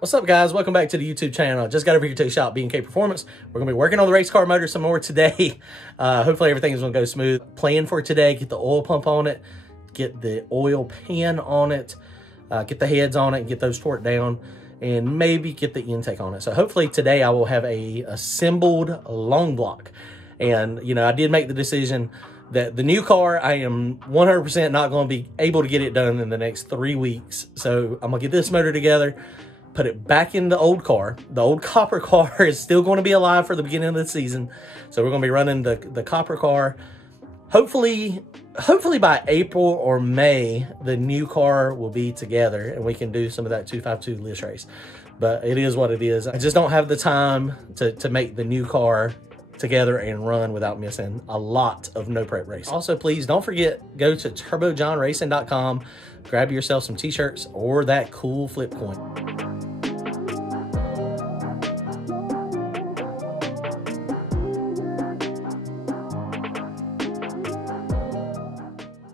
What's up, guys? Welcome back to the YouTube channel. Just got over here to the shop, B&K Performance. We're going to be working on the race car motor some more today. Hopefully everything is going to go smooth. Plan for today, get the oil pump on it, get the oil pan on it, get the heads on it, and get those torqued down, and maybe get the intake on it. So hopefully today I will have a assembled long block. And, you know, I did make the decision that the new car, I am 100% not going to be able to get it done in the next 3 weeks. So I'm going to get this motor together, put it back in the old car. The old copper car is still going to be alive for the beginning of the season. So we're going to be running the copper car. Hopefully by April or May, the new car will be together and we can do some of that 252 list race. But it is what it is. I just don't have the time to make the new car together and run without missing a lot of no prep race. Also, please don't forget, go to turbojohnracing.com, grab yourself some t-shirts or that cool flip coin.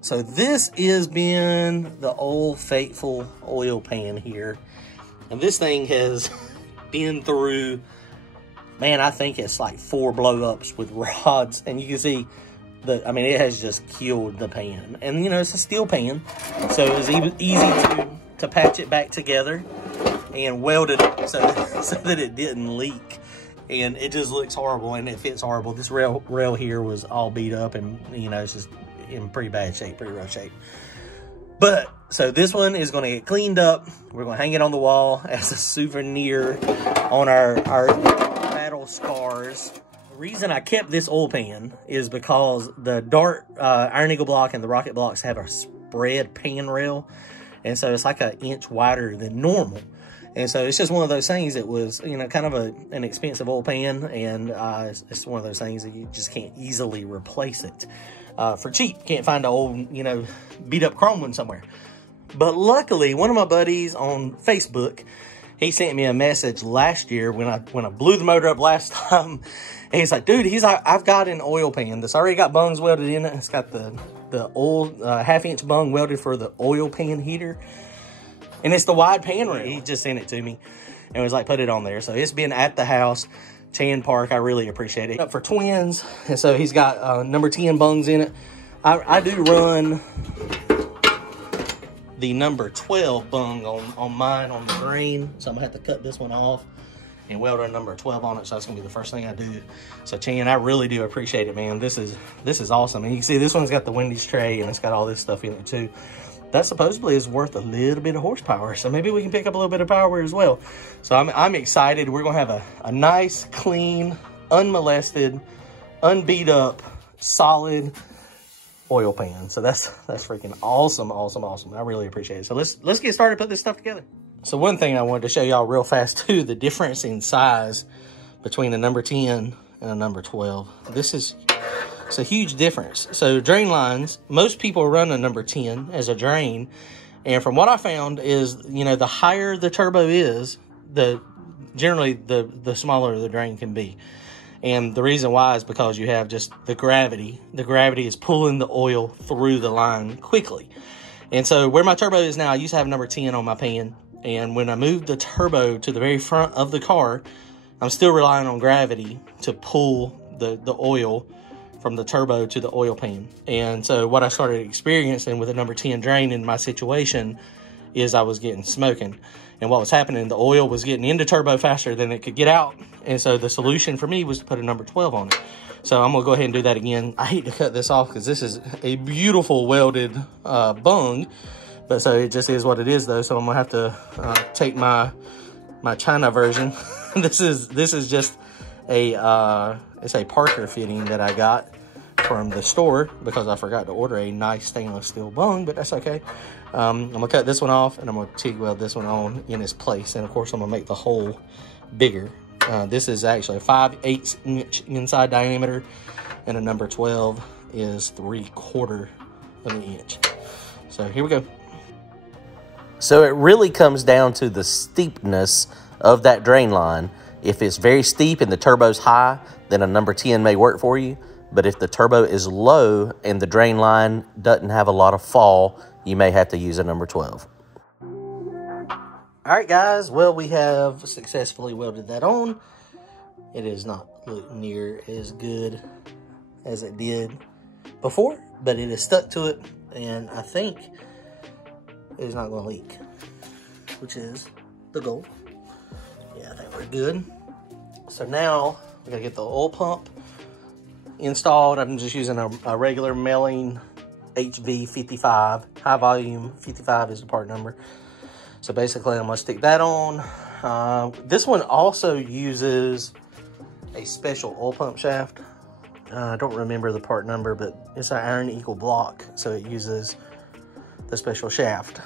So this is been the old faithful oil pan here. And this thing has been through, man, I think it's like 4 blow-ups with rods. And you can see, it has just killed the pan. And, you know, it's a steel pan. So it was easy to patch it back together and weld it up so that it didn't leak. And it just looks horrible and it fits horrible. This rail here was all beat up and, you know, it's just in pretty bad shape, pretty rough shape. But so this one is going to get cleaned up. We're going to hang it on the wall as a souvenir on our battle scars. The reason I kept this oil pan is because the Dart Iron Eagle block and the Rocket blocks have a spread pan rail, and so it's like 1 inch wider than normal. And so it's just one of those things that was, you know, kind of an expensive oil pan, and it's one of those things that you just can't easily replace it for cheap. Can't find an old, you know, beat up chrome one somewhere. But luckily, one of my buddies on Facebook, he sent me a message last year when I blew the motor up last time. And he's like, dude, I've got an oil pan that's already got bungs welded in it. It's got the oil 1/2 inch bung welded for the oil pan heater. And it's the wide pan rail. He just sent it to me and was like, put it on there. So it's been at the house, Chan Park. I really appreciate it. Up for twins. And so he's got number 10 bungs in it. I do run the number 12 bung on mine on the green. So I'm gonna have to cut this one off and weld a number 12 on it. So that's gonna be the first thing I do. So Chan, I really do appreciate it, man. This is awesome. And you can see this one's got the Wendy's tray and it's got all this stuff in it too. That supposedly is worth a little bit of horsepower. So maybe we can pick up a little bit of power as well. So I'm excited. We're gonna have a nice, clean, unmolested, unbeat up, solid oil pan. So that's freaking awesome, awesome, awesome. I really appreciate it. So let's get started, put this stuff together. So one thing I wanted to show y'all real fast too, the difference in size between the number 10 and a number 12. It's a huge difference. So drain lines, most people run a number 10 as a drain. And from what I found is, you know, the higher the turbo is, generally the smaller the drain can be. And the reason why is because you have just the gravity. The gravity is pulling the oil through the line quickly. And so where my turbo is now, I used to have number 10 on my pan. And when I moved the turbo to the very front of the car, I'm still relying on gravity to pull the oil from the turbo to the oil pan. And so what I started experiencing with a number 10 drain in my situation is I was getting smoking. And what was happening, the oil was getting into turbo faster than it could get out. And so the solution for me was to put a number 12 on it. So I'm gonna go ahead and do that again. I hate to cut this off because this is a beautiful welded bung, but so it just is what it is though. So I'm gonna have to take my China version. This is just it's a Parker fitting that I got from the store because I forgot to order a nice stainless steel bung, but that's okay. I'm gonna cut this one off and I'm gonna TIG weld this one on in its place. And of course I'm gonna make the hole bigger. This is actually a 5/8 inch inside diameter and a number 12 is 3/4 of an inch. So here we go. So it really comes down to the steepness of that drain line. If it's very steep and the turbo's high, then a number 10 may work for you. But if the turbo is low and the drain line doesn't have a lot of fall, you may have to use a number 12. All right, guys. Well, we have successfully welded that on. It is not look near as good as it did before, but it is stuck to it, and I think it is not going to leak, which is the goal. Yeah, I think we're good. So now we got to get the oil pump installed. I'm just using a regular Melling HV55, high volume 55 is the part number. So basically I'm gonna stick that on. This one also uses a special oil pump shaft. I don't remember the part number, but it's an iron equal block. So it uses the special shaft,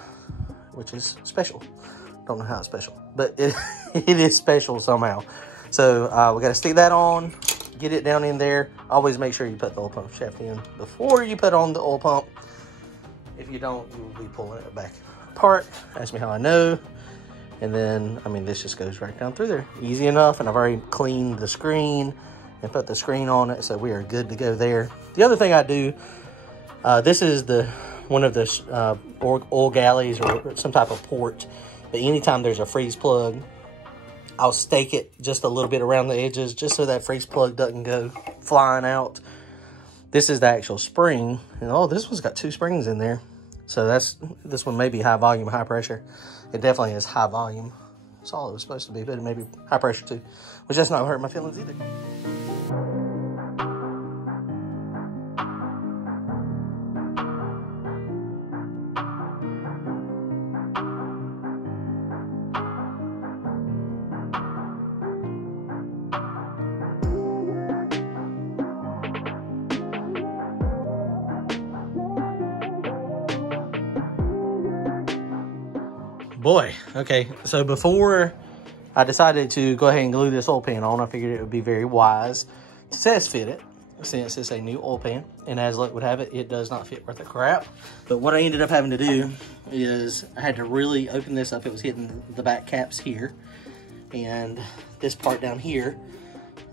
which is special. Don't know how it's special, but it is special somehow. So we gotta stick that on, get it down in there. Always make sure you put the oil pump shaft in before you put on the oil pump. If you don't, you will be pulling it back apart. Ask me how I know. And then, I mean, this just goes right down through there. Easy enough, and I've already cleaned the screen and put the screen on it, so we are good to go there. The other thing I do, this is one of the oil galleys or some type of port, but anytime there's a freeze plug, I'll stake it just a little bit around the edges just so that freeze plug doesn't go flying out. This is the actual spring, and oh, this one's got 2 springs in there. So this one may be high volume, high pressure. It definitely is high volume. That's all it was supposed to be, but it may be high pressure too, which does not hurt my feelings either. Boy, okay, so before I decided to go ahead and glue this oil pan on, I figured it would be very wise to test fit it, since it's a new oil pan, and as luck would have it, it does not fit worth a crap. But what I ended up having to do is I had to really open this up. It was hitting the back caps here, and this part down here,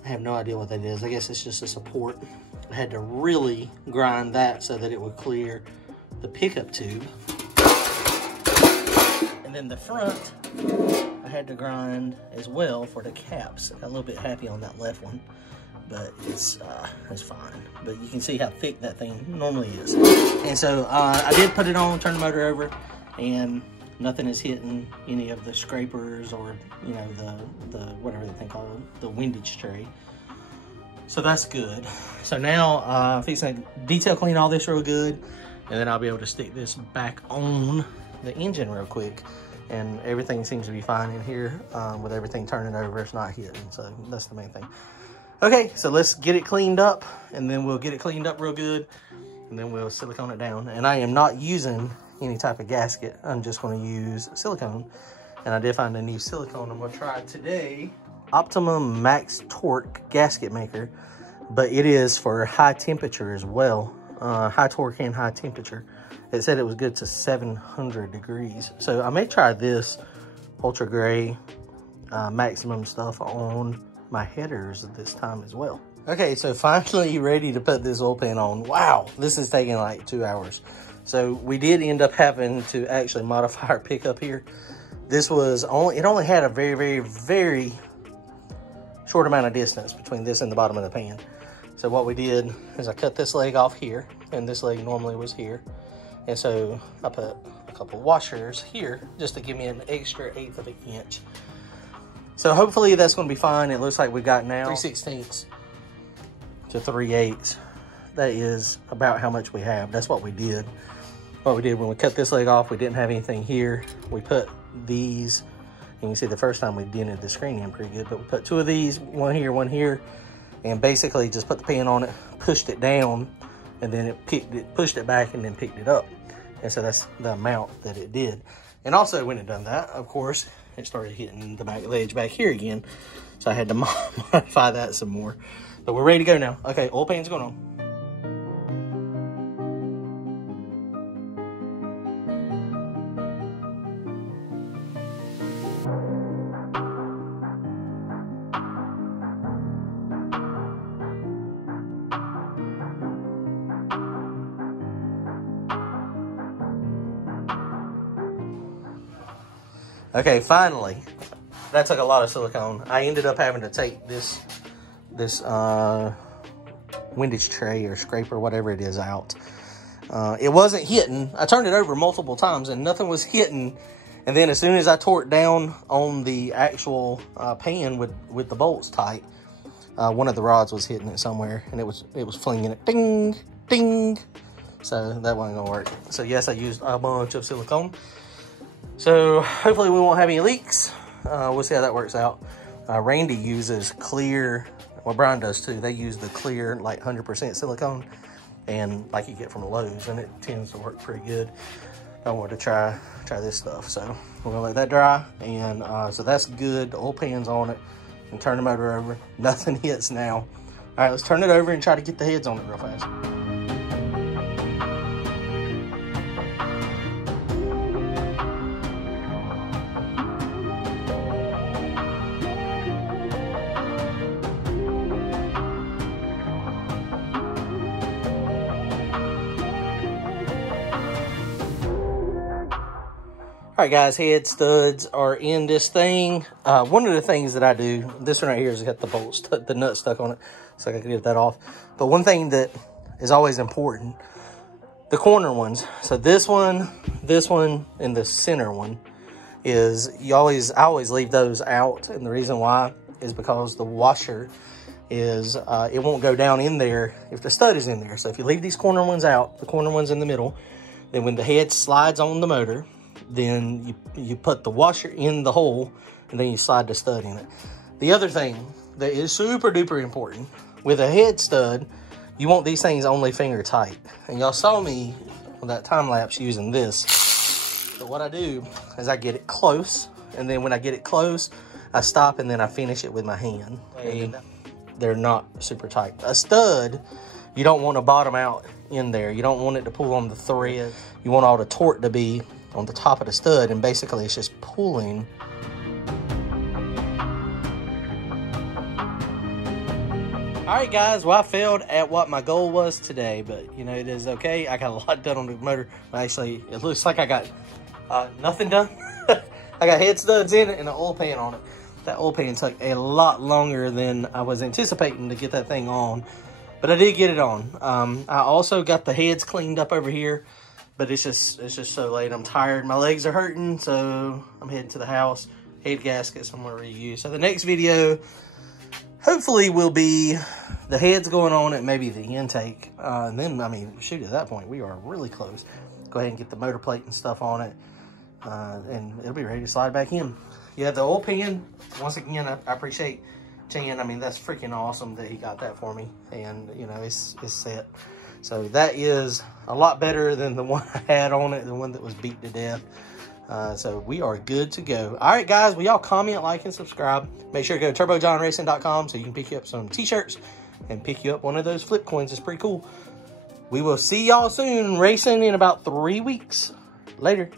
I have no idea what that is. I guess it's just a support. I had to really grind that so that it would clear the pickup tube. And then the front, I had to grind as well for the caps. I got a little bit happy on that left one, but it's fine. But you can see how thick that thing normally is. And so I did put it on, turn the motor over, and nothing is hitting any of the scrapers or, you know, the whatever the thing called, the windage tray. So that's good. So now I'm fixing to detail clean all this real good, and then I'll be able to stick this back on the engine real quick, and everything seems to be fine in here with everything turning over. It's not hitting, so that's the main thing. Okay, so let's get it cleaned up, and then we'll get it cleaned up real good, and then we'll silicone it down. And I am not using any type of gasket. I'm just going to use silicone, and I did find a new silicone I'm going to try today. Optimum Max Torque gasket maker, but it is for high temperature as well. High torque and high temperature. It said it was good to 700 degrees. So I may try this ultra gray maximum stuff on my headers this time as well. Okay, so finally ready to put this oil pan on. Wow, this is taking like 2 hours. So we did end up having to actually modify our pickup here. This was it only had a very, very, very short amount of distance between this and the bottom of the pan. So what we did is I cut this leg off here, and this leg normally was here. And so I put a couple washers here just to give me an extra 1/8 of an inch. So hopefully that's going to be fine. It looks like we got now 3/16 to 3/8. That is about how much we have. That's what we did. What we did when we cut this leg off, we didn't have anything here. We put these, and you can see the first time we dented the screen in pretty good, but we put 2 of these, one here, and basically just put the pan on it, pushed it down, and then it pushed it back and then picked it up. And so that's the amount that it did. And also when it done that, of course, it started hitting the back ledge back here again. So I had to modify that some more. But we're ready to go now. Okay, oil pan's going on. Okay, finally. That took a lot of silicone. I ended up having to take this windage tray or scraper, whatever it is, out. It wasn't hitting. I turned it over multiple times and nothing was hitting. And then as soon as I tore it down on the actual pan with the bolts tight, one of the rods was hitting it somewhere, and it was flinging it, ding, ding. So that wasn't gonna work. So yes, I used a bunch of silicone. So hopefully we won't have any leaks. We'll see how that works out. Randy uses clear, well, Brian does too. They use the clear, like 100% silicone, and like you get from Lowe's, and it tends to work pretty good. I wanted to try this stuff, so we're gonna let that dry. And so that's good. The oil pan's on it, and turn the motor over. Nothing hits now. All right, let's turn it over and try to get the heads on it real fast. All right, guys, head studs are in this thing. One of the things that I do, this one right here has got the bolts, the nut stuck on it, so I can get that off. But one thing that is always important, the corner ones. So this one, and the center one is, I always leave those out. And the reason why is because the washer is, it won't go down in there if the stud is in there. So if you leave these corner ones out, the corner ones in the middle, then when the head slides on the motor, then you put the washer in the hole, and then you slide the stud in it. The other thing that is super duper important with a head stud, you want these things only finger tight. And y'all saw me on that time lapse using this. So what I do is I get it close, and then when I get it close, I stop and then I finish it with my hand. And they're not super tight. A stud, you don't want to bottom out in there. You don't want it to pull on the thread. You want all the torque to be on the top of the stud, and basically it's just pulling. All right, guys, well, I failed at what my goal was today, but you know, it is okay. I got a lot done on the motor. Actually, it looks like I got nothing done. I got head studs in it and an oil pan on it. That oil pan took a lot longer than I was anticipating to get that thing on, but I did get it on. I also got the heads cleaned up over here. But it's just so late. I'm tired. My legs are hurting, so I'm heading to the house. Head gaskets I'm gonna reuse. So the next video, hopefully, will be the heads going on and maybe the intake. And then, I mean, shoot, at that point, we are really close. Go ahead and get the motor plate and stuff on it, and it'll be ready to slide back in. Yeah, the oil pan. Once again, I appreciate Chan. I mean, that's freaking awesome that he got that for me, and you know, it's set. So that is a lot better than the one I had on it, the one that was beat to death. So we are good to go. All right, guys, will y'all comment, like, and subscribe? Make sure to go to turbojohnracing.com so you can pick you up some t-shirts and pick you up one of those flip coins. It's pretty cool. We will see y'all soon, racing in about 3 weeks. Later.